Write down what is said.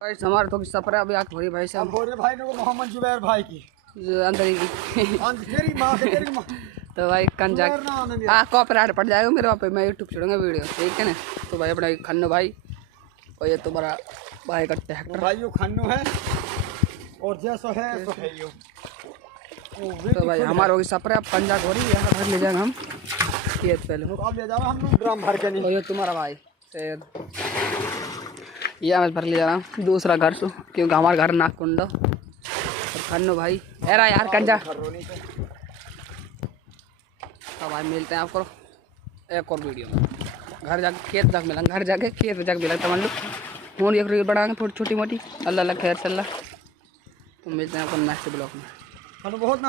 भाई हमारे तो सफर है अभी आके भरी भाई साहब भोरे भाई ने मोहम्मद जुबैर भाई की अंदर ही तेरी माँ से तेरी माँ तो भाई कन जाके कॉपीराइट पड़ जाएगा मेरे वहाँ पे, मैं यूट्यूब छोड़ूंगा वीडियो, ठीक है ना। तो भाई अपना खन्नू भाई और ये तो बड़ा भाई का ट्रैक्टर भाई यो खन्नू है और जैसो है सो है यो। तो भाई हमारे होगी सफर है, अब पंजाब हो रही है, यहाँ घर ले जाएंगे हम खेत पहले। अब ले जाओ हम ड्रम भर के नहीं। और ये तुम्हारा भाई शेर, ये मैं भर ले जा रहा हूँ दूसरा घर से, क्योंकि हमारा घर नागकुंड और खन्नू भाई एरा यार कंजा। तो भाई मिलते हैं आपको एक और वीडियो में, घर जाके खेत जाके मिलेंगे, घर जाके खेत जाके मिलेंगे तमन लोग फोन एक रील बढ़ाएंगे थोड़ी छोटी मोटी, अल्लाह खैर चल। तो मिलते हैं आपको नेक्स्ट ब्लॉग में। बहुत